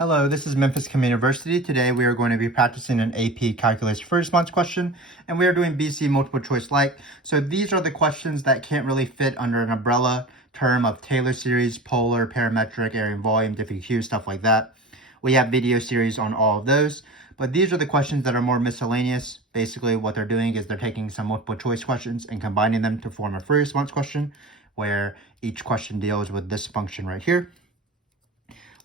Hello, this is Memphis Community University. Today we are going to be practicing an AP Calculus first response question, and we are doing BC multiple choice like. So these are the questions that can't really fit under an umbrella term of Taylor series, polar, parametric, area and volume, different Q, stuff like that. We have video series on all of those, but these are the questions that are more miscellaneous. Basically what they're doing is they're taking some multiple choice questions and combining them to form a free response question, where each question deals with this function right here.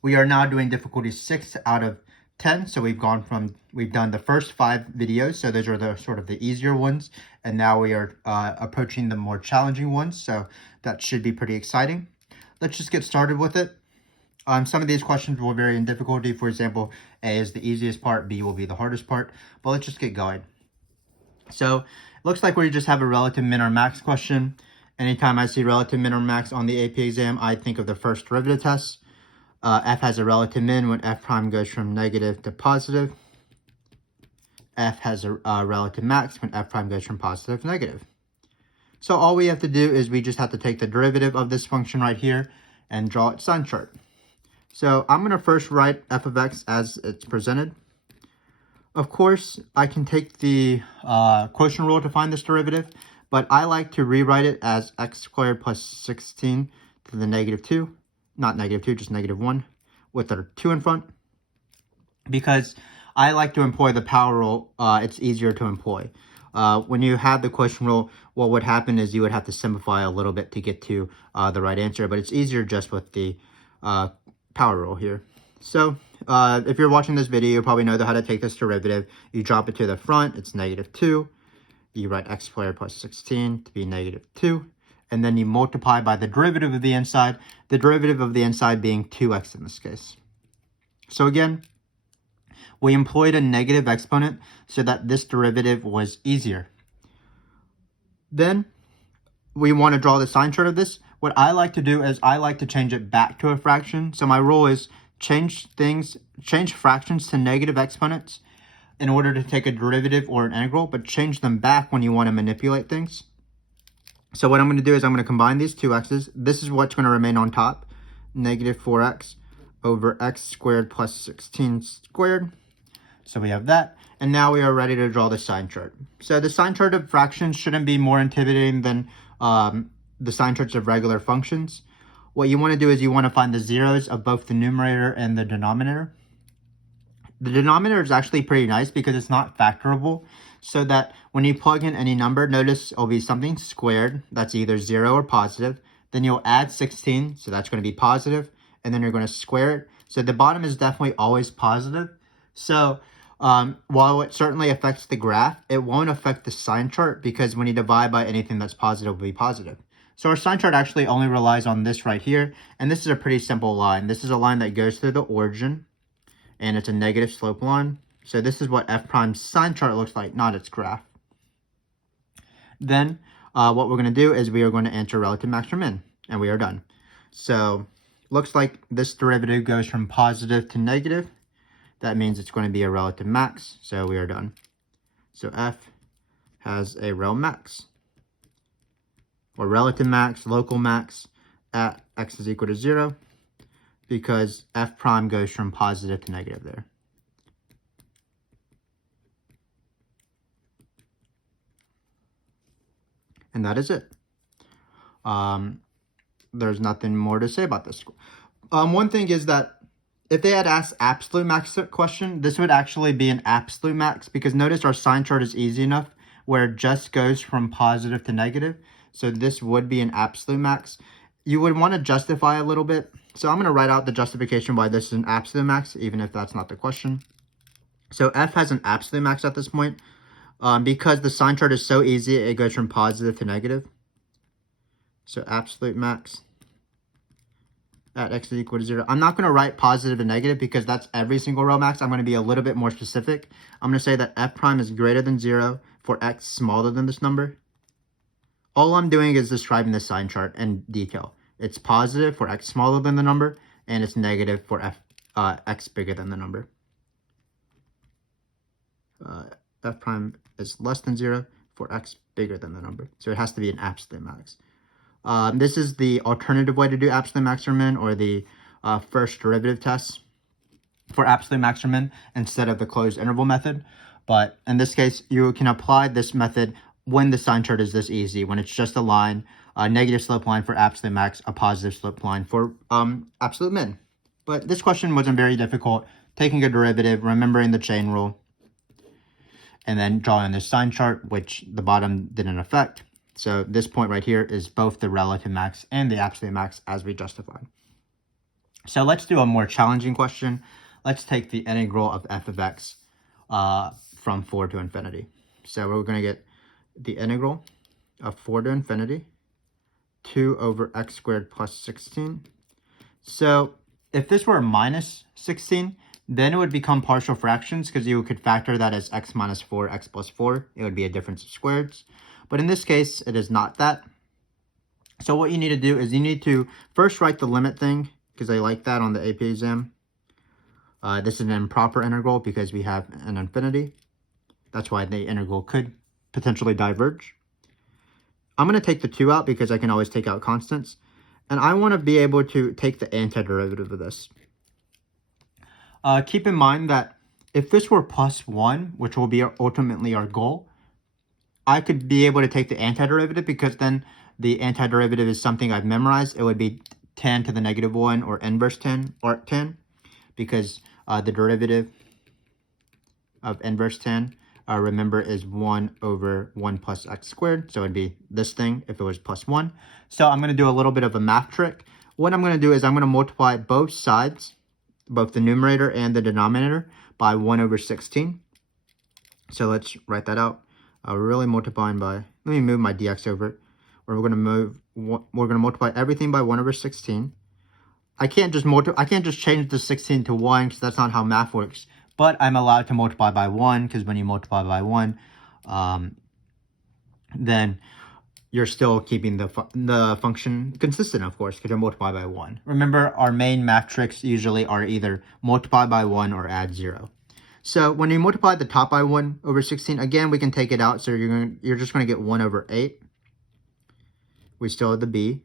We are now doing difficulty 6 out of 10. So we've done the first 5 videos. So those are the sort of the easier ones. And now we are approaching the more challenging ones. So that should be pretty exciting. Let's just get started with it. Some of these questions will vary in difficulty. For example, A is the easiest part, B will be the hardest part. But let's just get going. So it looks like we just have a relative min or max question. Anytime I see relative min or max on the AP exam, I think of the first derivative test. F has a relative min when f prime goes from negative to positive. F has a relative max when f prime goes from positive to negative. So all we have to do is we just have to take the derivative of this function right here and draw its sign chart. So I'm going to first write f of x as it's presented. Of course, I can take the quotient rule to find this derivative, but I like to rewrite it as x squared plus 16 to the negative 2. Not negative 2, just negative 1 with a 2 in front. Because I like to employ the power rule, it's easier to employ. When you have the quotient rule, what would happen is you would have to simplify a little bit to get to the right answer, but it's easier just with the power rule here. So if you're watching this video, you probably know how to take this derivative. You drop it to the front, it's negative 2. You write x squared plus 16 to be negative 2. And then you multiply by the derivative of the inside being 2x in this case. So again, we employed a negative exponent so that this derivative was easier. Then we want to draw the sign chart of this. What I like to do is I like to change it back to a fraction. So my rule is change fractions to negative exponents in order to take a derivative or an integral, but change them back when you want to manipulate things. So what I'm going to do is I'm going to combine these two x's. This is what's going to remain on top. Negative 4x over x squared plus 16 squared. So we have that. And now we are ready to draw the sign chart. So the sign chart of fractions shouldn't be more intimidating than the sign charts of regular functions. What you want to do is you want to find the zeros of both the numerator and the denominator. The denominator is actually pretty nice because it's not factorable. So that when you plug in any number, notice it'll be something squared. That's either 0 or positive. Then you'll add 16. So that's going to be positive. And then you're going to square it. So the bottom is definitely always positive. So while it certainly affects the graph, it won't affect the sign chart because when you divide by anything that's positive, it will be positive. So our sign chart actually only relies on this right here. And this is a pretty simple line. This is a line that goes through the origin. And it's a negative slope line. So this is what f prime's sign chart looks like, not its graph. Then what we're going to do is we are going to enter relative max or min, and we are done. So looks like this derivative goes from positive to negative. That means it's going to be a relative max, so we are done. So f has a rel max, or relative max, local max at x is equal to 0, because f prime goes from positive to negative there. And that is it. There's nothing more to say about this. One thing is that if they had asked absolute max question, this would actually be an absolute max, because notice our sign chart is easy enough where it just goes from positive to negative. So this would be an absolute max. You would want to justify a little bit. So I'm going to write out the justification why this is an absolute max, even if that's not the question. So f has an absolute max at this point. Because the sign chart is so easy, it goes from positive to negative. So absolute max at x is equal to 0. I'm not going to write positive and negative because that's every single row max. I'm going to be a little bit more specific. I'm going to say that f prime is greater than 0 for x smaller than this number. All I'm doing is describing the sign chart in detail. It's positive for x smaller than the number, and it's negative for x bigger than the number. F prime is less than 0 for x bigger than the number. So it has to be an absolute max. This is the alternative way to do absolute max or min, or the first derivative test. for absolute max or min instead of the closed interval method. But in this case, you can apply this method when the sign chart is this easy, when it's just a line, a negative slope line for absolute max, a positive slope line for absolute min. But this question wasn't very difficult. Taking a derivative, remembering the chain rule, and then drawing this sign chart, which the bottom didn't affect. So this point right here is both the relative max and the absolute max as we justified. So let's do a more challenging question. Let's take the integral of f of x from 4 to infinity. So we're going to get the integral of 4 to infinity, 2 over x squared plus 16. So if this were minus 16, then it would become partial fractions because you could factor that as x minus 4, x plus 4. It would be a difference of squareds. But in this case, it is not that. So what you need to do is you need to first write the limit thing, because I like that on the AP exam. This is an improper integral because we have an infinity. That's why the integral could potentially diverge. I'm going to take the 2 out because I can always take out constants. And I want to be able to take the antiderivative of this. Keep in mind that if this were plus 1, which will be ultimately our goal, I could be able to take the antiderivative because then the antiderivative is something I've memorized. It would be tan to the negative 1 or inverse tan, or tan, because the derivative of inverse tan, remember, is 1 over 1 plus x squared. So it would be this thing if it was plus 1. So I'm going to do a little bit of a math trick. What I'm going to do is I'm going to multiply both sides, both the numerator and the denominator, by 1 over 16. So let's write that out. We're really multiplying by, let me move my dx over. We're going to multiply everything by 1 over 16. I can't just change the 16 to 1 because that's not how math works. But I'm allowed to multiply by 1 because when you multiply by 1, then you're still keeping the function consistent, of course, because you're multiplied by 1. Remember, our main math tricks usually are either multiply by 1 or add 0. So when you multiply the top by 1 over 16, again, we can take it out. So you're just going to get 1 over 8. We still have the b.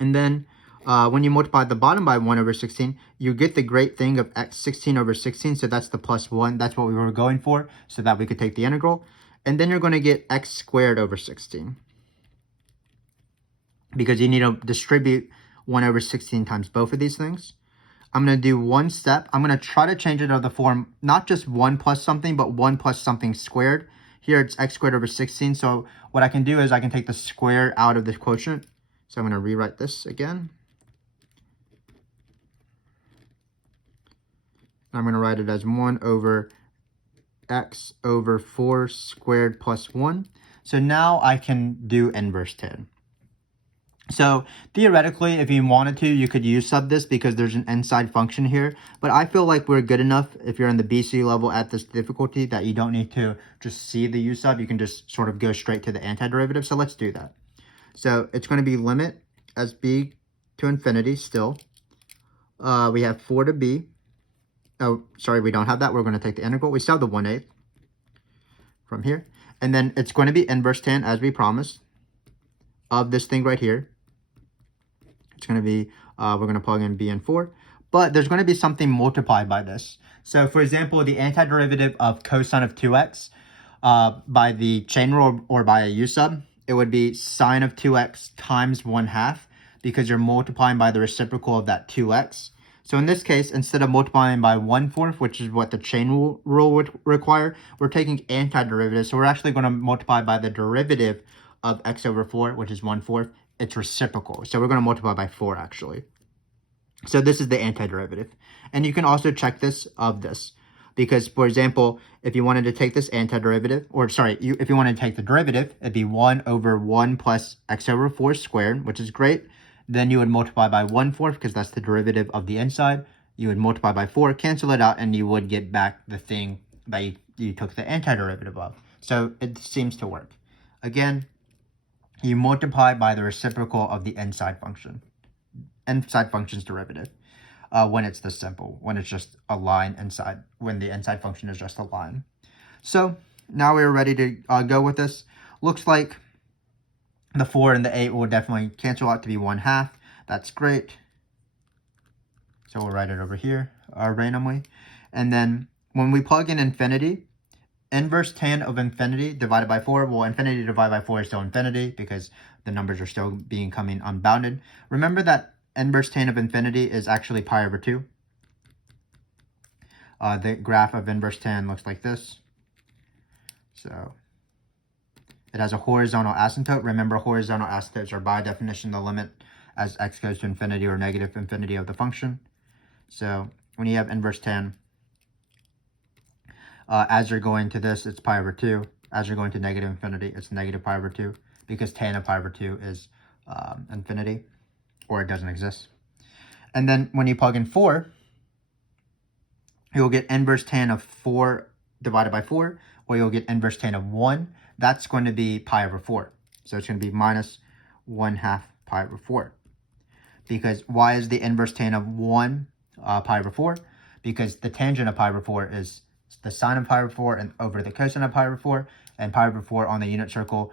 And then when you multiply the bottom by 1 over 16, you get the great thing of x 16 over 16. So that's the plus 1. That's what we were going for, so that we could take the integral. And then you're going to get x squared over 16. Because you need to distribute 1 over 16 times both of these things. I'm going to do one step. I'm going to try to change it of the form, not just 1 plus something, but 1 plus something squared. Here it's x squared over 16. So what I can do is I can take the square out of the quotient. So I'm going to rewrite this again. I'm going to write it as 1 over x over 4 squared plus 1. So now I can do inverse tan. So theoretically, if you wanted to, you could u sub this because there's an inside function here. But I feel like we're good enough if you're in the BC level at this difficulty that you don't need to just see the u sub. You can just sort of go straight to the antiderivative. So let's do that. So it's going to be limit as b to infinity still. We have 4 to b. Oh, sorry, we don't have that. We're going to take the integral. We still have the 1/8 from here. And then it's going to be inverse tan, as we promised, of this thing right here. It's going to be, we're going to plug in b and 4. But there's going to be something multiplied by this. So, for example, the antiderivative of cosine of 2x by the chain rule or by a u sub, it would be sine of 2x times 1/2 because you're multiplying by the reciprocal of that 2x. So in this case, instead of multiplying by 1/4, which is what the chain rule would require, we're taking antiderivative. So we're actually going to multiply by the derivative of x over 4, which is 1/4. It's reciprocal. So we're going to multiply by 4, actually. So this is the antiderivative. And you can also check this of this. Because, for example, if you wanted to take this antiderivative, or sorry, if you wanted to take the derivative, it'd be 1 over 1 plus x over 4 squared, which is great. Then you would multiply by 1/4 because that's the derivative of the inside. You would multiply by 4, cancel it out, and you would get back the thing that you took the antiderivative of. So it seems to work. Again, you multiply by the reciprocal of the inside function. Inside function's derivative. When it's this simple, when it's just a line inside, when the inside function is just a line. So now we're ready to go with this. Looks like the 4 and the 8 will definitely cancel out to be 1/2. That's great. So we'll write it over here randomly. And then when we plug in infinity, inverse tan of infinity divided by 4, well, infinity divided by 4 is still infinity because the numbers are still becoming unbounded. Remember that inverse tan of infinity is actually pi over 2. The graph of inverse tan looks like this. So it has a horizontal asymptote. Remember, horizontal asymptotes are by definition the limit as x goes to infinity or negative infinity of the function. So when you have inverse tan, as you're going to this, it's pi over 2. As you're going to negative infinity, it's negative pi over 2 because tan of pi over 2 is infinity, or it doesn't exist. And then when you plug in 4, you'll get inverse tan of 4 divided by 4, or you'll get inverse tan of 1. That's going to be pi over 4. So it's going to be minus 1/2 pi over 4. Because why is the inverse tan of 1 pi over 4? Because the tangent of pi over 4 is the sine of pi over 4 and over the cosine of pi over 4. And pi over 4 on the unit circle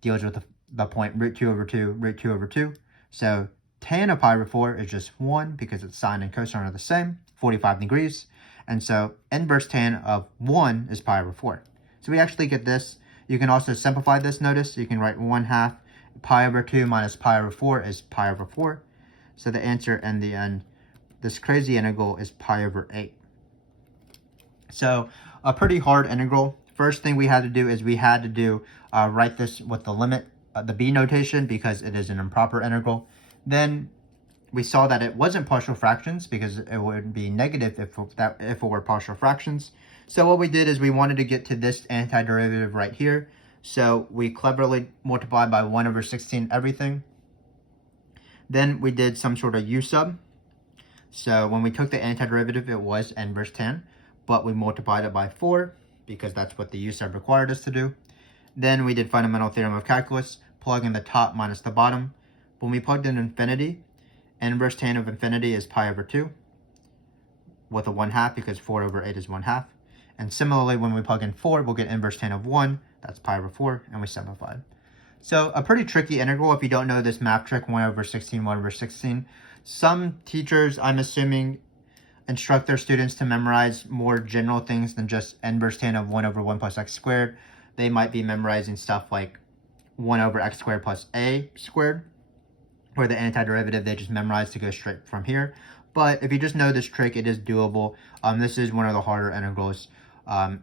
deals with the point root 2 over 2, root 2 over 2. So tan of pi over 4 is just 1 because its sine and cosine are the same, 45 degrees. And so inverse tan of 1 is pi over 4. So we actually get this. You can also simplify this, notice. You can write 1/2 pi over 2 minus pi over 4 is pi over 4. So the answer in the end, this crazy integral, is pi over 8. So a pretty hard integral. First thing we had to do is we had to do write this with the limit, the b notation, because it is an improper integral. Then we saw that it wasn't partial fractions because it would be negative if it were partial fractions. So what we did is we wanted to get to this antiderivative right here. So we cleverly multiplied by 1 over 16 everything. Then we did some sort of u sub. So when we took the antiderivative, it was inverse tan, but we multiplied it by 4 because that's what the u sub required us to do. Then we did fundamental theorem of calculus, plug in the top minus the bottom. When we plugged in infinity, inverse tan of infinity is pi over 2 with a 1/2 because 4 over 8 is 1/2. And similarly, when we plug in 4, we'll get inverse tan of 1. That's pi over 4, and we simplified. So a pretty tricky integral if you don't know this math trick, 1 over 16, 1 over 16. Some teachers, I'm assuming, instruct their students to memorize more general things than just inverse tan of 1 over 1 plus x squared. They might be memorizing stuff like 1 over x squared plus a squared, or the antiderivative they just memorize to go straight from here. But if you just know this trick, it is doable. This is one of the harder integrals.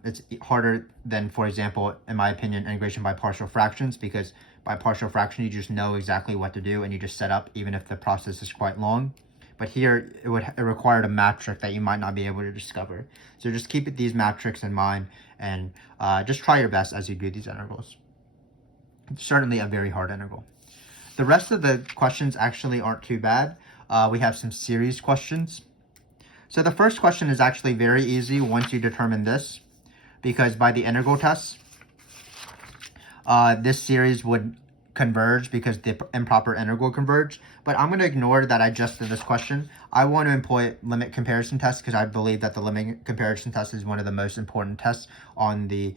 It's harder than, for example, in my opinion, integration by partial fractions, because by partial fraction, you just know exactly what to do and you just set up, even if the process is quite long. But here, it required a math trick that you might not be able to discover. So just keep these math tricks in mind and just try your best as you do these integrals. It's certainly a very hard integral. The rest of the questions actually aren't too bad. We have some series questions. So the first question is actually very easy once you determine this, because by the integral test, this series would converge because the improper integral converge. But I'm going to ignore that I just did this question. I want to employ limit comparison test because I believe that the limit comparison test is one of the most important tests on the,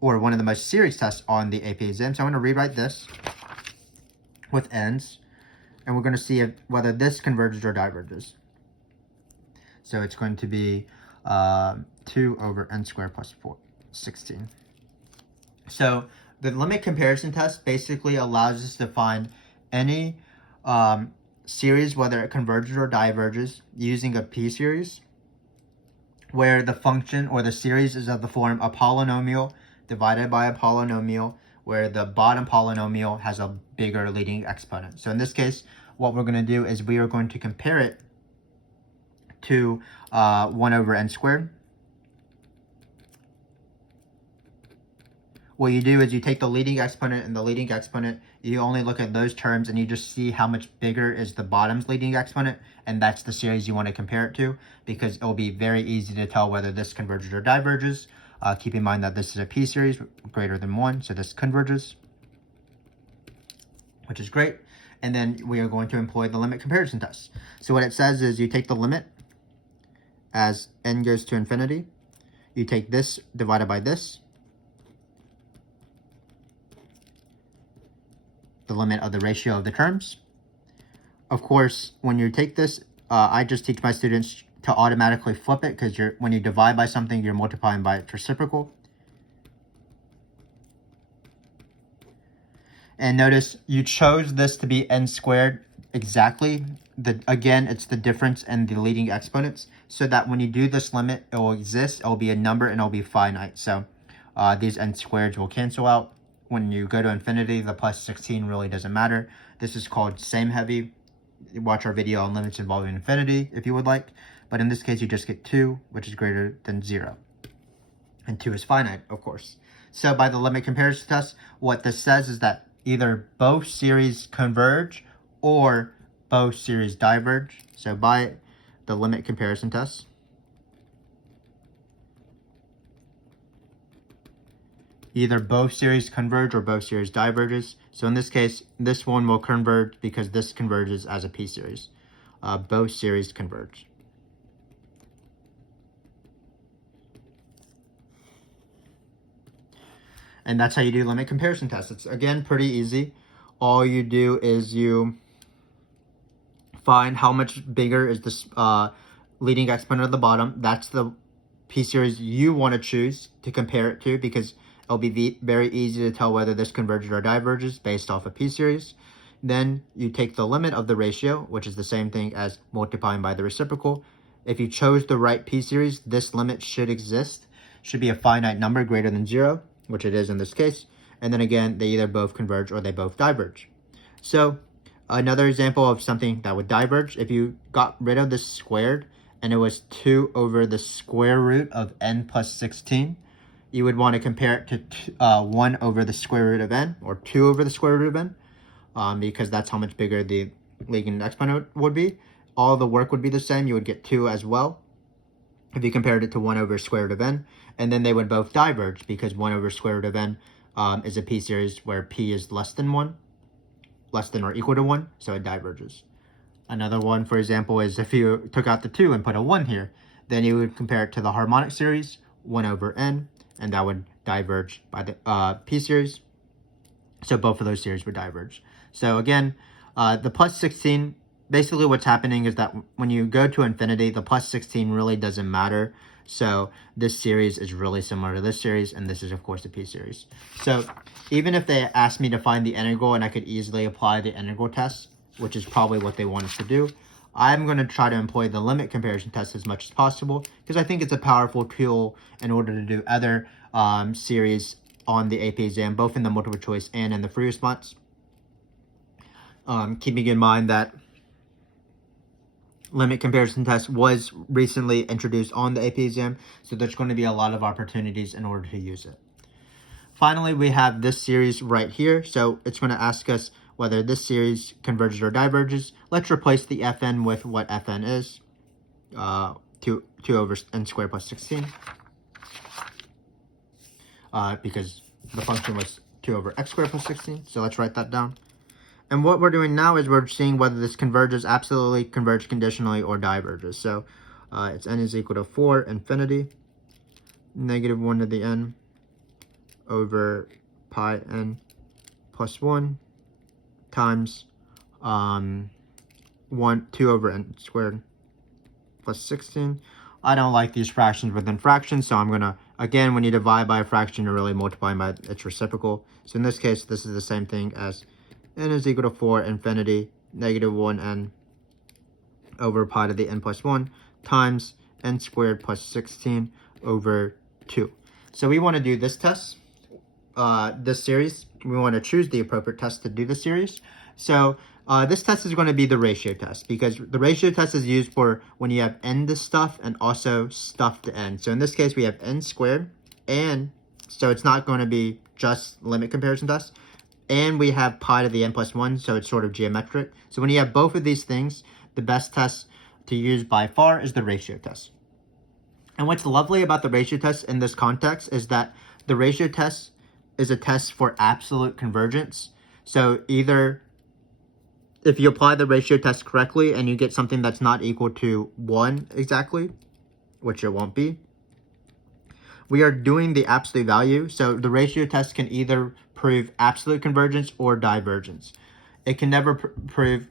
or one of the most serious tests on the AP exam. So I'm going to rewrite this with ends, and we're going to see whether this converges or diverges. So it's going to be 2 over n squared plus 16. So the limit comparison test basically allows us to find any series, whether it converges or diverges, using a p-series, where the function or the series is of the form a polynomial divided by a polynomial, where the bottom polynomial has a bigger leading exponent. So in this case, what we're going to do is we are going to compare it to 1 over n squared. What you do is you take the leading exponent and the leading exponent, you only look at those terms and you just see how much bigger is the bottom's leading exponent, and that's the series you want to compare it to, because it will be very easy to tell whether this converges or diverges. Keep in mind that this is a p-series greater than 1, so this converges, which is great. And then we are going to employ the limit comparison test. So what it says is you take the limit as n goes to infinity, you take this divided by this, the limit of the ratio of the terms. Of course, when you take this I just teach my students to automatically flip it because when you divide by something, you're multiplying by its reciprocal. And notice you chose this to be n squared exactly. Again, it's the difference in the leading exponents, so that when you do this limit, it will exist, it will be a number, and it will be finite. So these n squareds will cancel out. When you go to infinity, the plus 16 really doesn't matter. This is called same heavy. Watch our video on limits involving infinity if you would like. But in this case, you just get 2, which is greater than 0. And 2 is finite, of course. So by the limit comparison test, what this says is that either both series converge or both series diverge. So by the limit comparison test, either both series converge or both series diverges. So in this case, this one will converge because this converges as a p-series. Both series converge. And that's how you do limit comparison tests. It's, again, pretty easy. All you do is you find how much bigger is this leading exponent at the bottom. That's the p-series you want to choose to compare it to, because it'll be very easy to tell whether this converges or diverges based off a p-series. Then you take the limit of the ratio, which is the same thing as multiplying by the reciprocal. If you chose the right p-series, this limit should exist. Should be a finite number greater than 0, which it is in this case. And then again, they either both converge or they both diverge. So another example of something that would diverge, if you got rid of this squared and it was 2 over the square root of n plus 16, you would want to compare it to 1 over the square root of n, or 2 over the square root of n, because that's how much bigger the leading exponent would be. All the work would be the same. You would get 2 as well if you compared it to 1 over square root of n. And then they would both diverge because 1 over square root of n is a p-series where p is less than 1, less than or equal to 1, so it diverges. Another one, for example, is if you took out the 2 and put a 1 here, then you would compare it to the harmonic series, 1 over n, and that would diverge by the p-series. So both of those series would diverge. So again, the plus 16, basically what's happening is that when you go to infinity, the plus 16 really doesn't matter. So this series is really similar to this series, and this is, of course, the p-series. So even if they asked me to find the integral and I could easily apply the integral test, which is probably what they want us to do, I'm going to try to employ the limit comparison test as much as possible, because I think it's a powerful tool in order to do other series on the AP exam, both in the multiple choice and in the free response. Keeping in mind that limit comparison test was recently introduced on the AP exam, so there's going to be a lot of opportunities in order to use it. Finally, we have this series right here, so it's going to ask us whether this series converges or diverges. Let's replace the fn with what fn is, 2 over n squared plus 16, because the function was 2 over x squared plus 16, so let's write that down. And what we're doing now is we're seeing whether this converges absolutely, converge conditionally, or diverges. So it's n is equal to 4 infinity, negative 1 to the n over pi n plus 1 times 2 over n squared plus 16. I don't like these fractions within fractions, so I'm going to, again, when you divide by a fraction, you're really multiplying by its reciprocal. So in this case, this is the same thing as n is equal to 4 infinity, negative 1n over pi to the n plus 1 times n squared plus 16 over 2. So we want to do this test, this series. We want to choose the appropriate test to do the series. So this test is going to be the ratio test, because the ratio test is used for when you have n to stuff and also stuff to n. So in this case, we have n squared, and so it's not going to be just limit comparison test. And we have pi to the n plus 1, so it's sort of geometric. So when you have both of these things, the best test to use by far is the ratio test. And what's lovely about the ratio test in this context is that the ratio test is a test for absolute convergence. So either if you apply the ratio test correctly and you get something that's not equal to 1 exactly, which it won't be, we are doing the absolute value. So the ratio test can either prove absolute convergence or divergence. It can never prove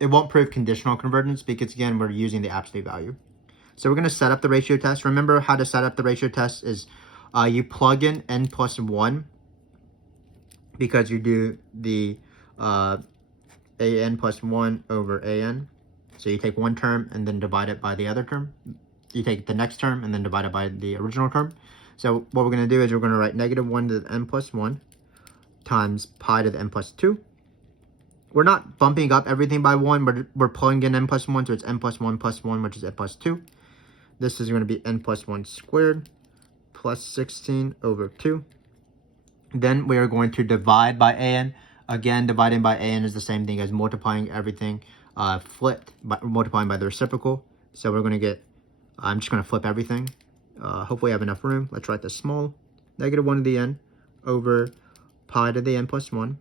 it won't prove conditional convergence because, again, we're using the absolute value. So we're going to set up the ratio test. Remember how to set up the ratio test is you plug in n plus 1 because you do the an plus 1 over an. So you take one term and then divide it by the other term. You take the next term and then divide it by the original term. So what we're going to do is we're going to write negative 1 to the n plus 1 times pi to the n plus 2. We're not bumping up everything by 1. We're pulling in n plus 1, so it's n plus 1 plus 1, which is n plus 2. This is going to be n plus 1 squared plus 16 over 2. Then we are going to divide by an. Again, dividing by an is the same thing as multiplying everything flipped, multiplying by the reciprocal. So we're going to get, I'm just going to flip everything. Hopefully I have enough room. Let's write this small. Negative 1 to the n over pi to the n plus 1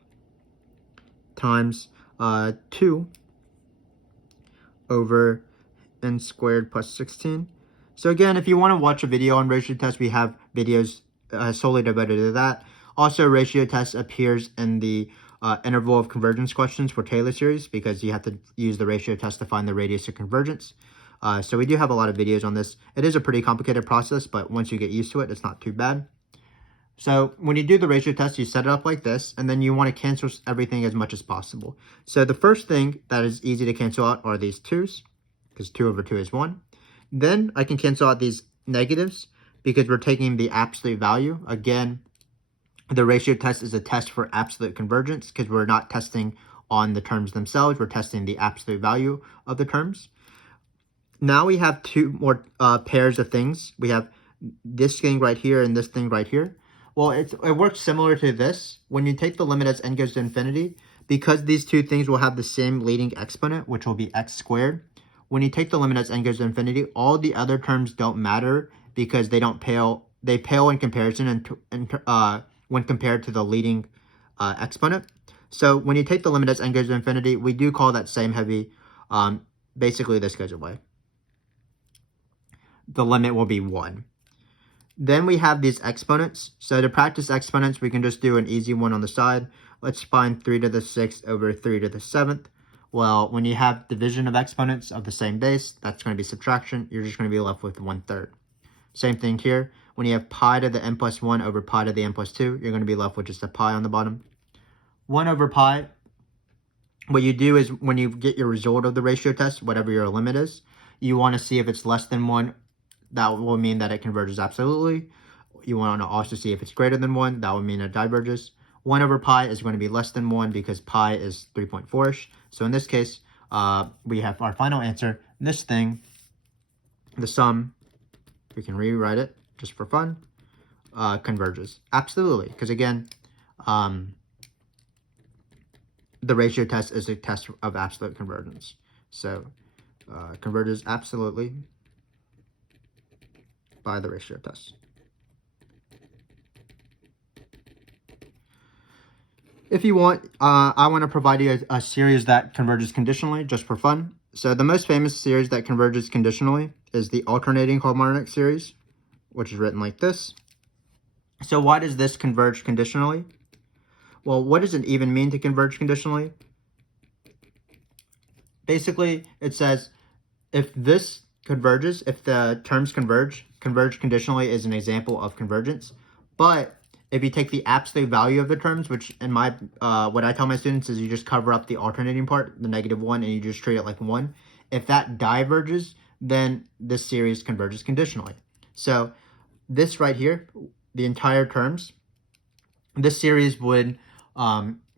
times 2 over n squared plus 16. So again, if you want to watch a video on ratio test, we have videos solely devoted to that. Also, ratio test appears in the interval of convergence questions for Taylor series because you have to use the ratio test to find the radius of convergence. So we do have a lot of videos on this. It is a pretty complicated process, but once you get used to it, it's not too bad. So when you do the ratio test, you set it up like this, and then you want to cancel everything as much as possible. So the first thing that is easy to cancel out are these 2's, because 2 over 2 is 1. Then I can cancel out these negatives because we're taking the absolute value. Again, the ratio test is a test for absolute convergence because we're not testing on the terms themselves. We're testing the absolute value of the terms. Now we have two more pairs of things. We have this thing right here and this thing right here. Well, it works similar to this. When you take the limit as n goes to infinity, because these two things will have the same leading exponent, which will be x squared. When you take the limit as n goes to infinity, all the other terms don't matter because they don't pale. They pale in comparison when compared to the leading exponent. So when you take the limit as n goes to infinity, we do call that same heavy. Basically, this goes away. The limit will be 1. Then we have these exponents. So to practice exponents, we can just do an easy one on the side. Let's find 3 to the 6th over 3 to the 7th. Well, when you have division of exponents of the same base, that's going to be subtraction. You're just going to be left with 1/3. Same thing here. When you have pi to the n plus 1 over pi to the n plus 2, you're going to be left with just a pi on the bottom. 1 over pi, what you do is when you get your result of the ratio test, whatever your limit is, you want to see if it's less than 1. That will mean that it converges absolutely. You want to also see if it's greater than 1. That will mean it diverges. 1 over pi is going to be less than 1 because pi is 3.4-ish. So in this case, we have our final answer. This thing, the sum, we can rewrite it just for fun, converges. Absolutely. Because again, the ratio test is a test of absolute convergence. So converges absolutely by the ratio test. If you want, I want to provide you a series that converges conditionally just for fun. So the most famous series that converges conditionally is the alternating harmonic series, which is written like this. So why does this converge conditionally? Well, what does it even mean to converge conditionally? Basically, it says if this converges, if the terms converge conditionally is an example of convergence. But if you take the absolute value of the terms, which in my, what I tell my students is you just cover up the alternating part, the -1, and you just treat it like 1. If that diverges, then this series converges conditionally. So this right here, the entire terms, this series would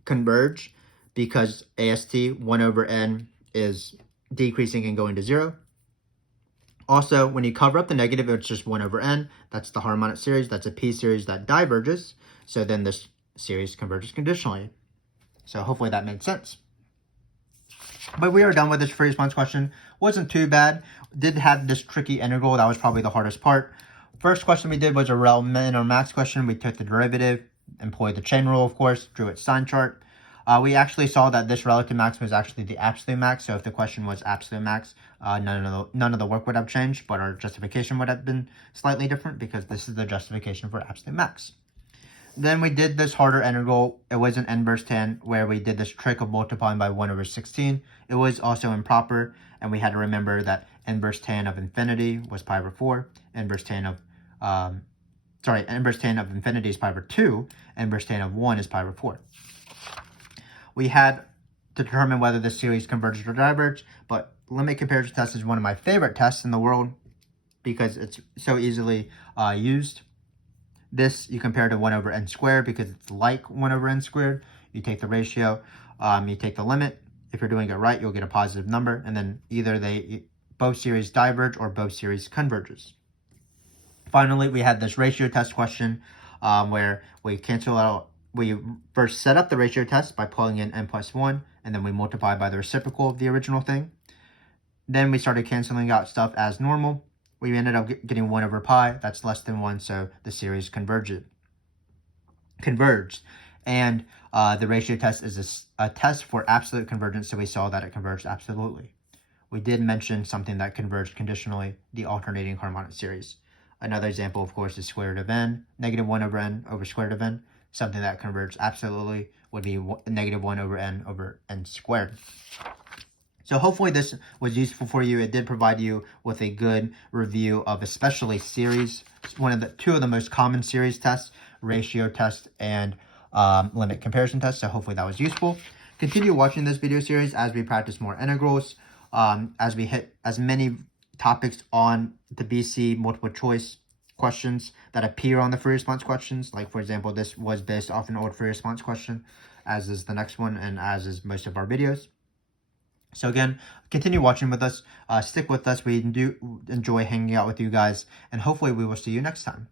converge because AST 1 over n is decreasing and going to 0. Also, when you cover up the negative, it's just 1 over n. That's the harmonic series. That's a p series that diverges. So then this series converges conditionally. So hopefully that made sense. But we are done with this free response question. Wasn't too bad. Did have this tricky integral. That was probably the hardest part. First question we did was a rel min or max question. We took the derivative, employed the chain rule, of course, drew its sign chart. We actually saw that this relative max was actually the absolute max. So if the question was absolute max, none of the work would have changed, but our justification would have been slightly different because this is the justification for absolute max. Then we did this harder integral. It was an inverse tan where we did this trick of multiplying by 1 over 16. It was also improper, and we had to remember that inverse tan of infinity was pi over 4. Inverse tan of infinity is pi over 2. Inverse tan of 1 is pi over 4. We had to determine whether the series converged or diverged, but limit comparison test is one of my favorite tests in the world because it's so easily used. This you compare to 1 over n squared because it's like 1 over n squared. You take the ratio, you take the limit. If you're doing it right, you'll get a positive number, and then either both series diverge or both series converges. Finally, we had this ratio test question where we cancel out. We first set up the ratio test by plugging in n plus 1, and then we multiply by the reciprocal of the original thing. Then we started canceling out stuff as normal. We ended up getting 1 over pi. That's less than 1, so the series converged. And the ratio test is a test for absolute convergence, so we saw that it converged absolutely. We did mention something that converged conditionally, the alternating harmonic series. Another example, of course, is square root of n, negative 1 over n over square root of n. Something that converged absolutely would be negative 1 over n squared. So hopefully this was useful for you. It did provide you with a good review of especially series, two of the most common series tests, ratio test and limit comparison test. So hopefully that was useful. Continue watching this video series as we practice more integrals, as we hit as many topics on the BC multiple choice questions that appear on the free response questions. Like, for example, this was based off an old free response question, as is the next one and as is most of our videos. So again, continue watching with us, stick with us. We do enjoy hanging out with you guys, and hopefully we will see you next time.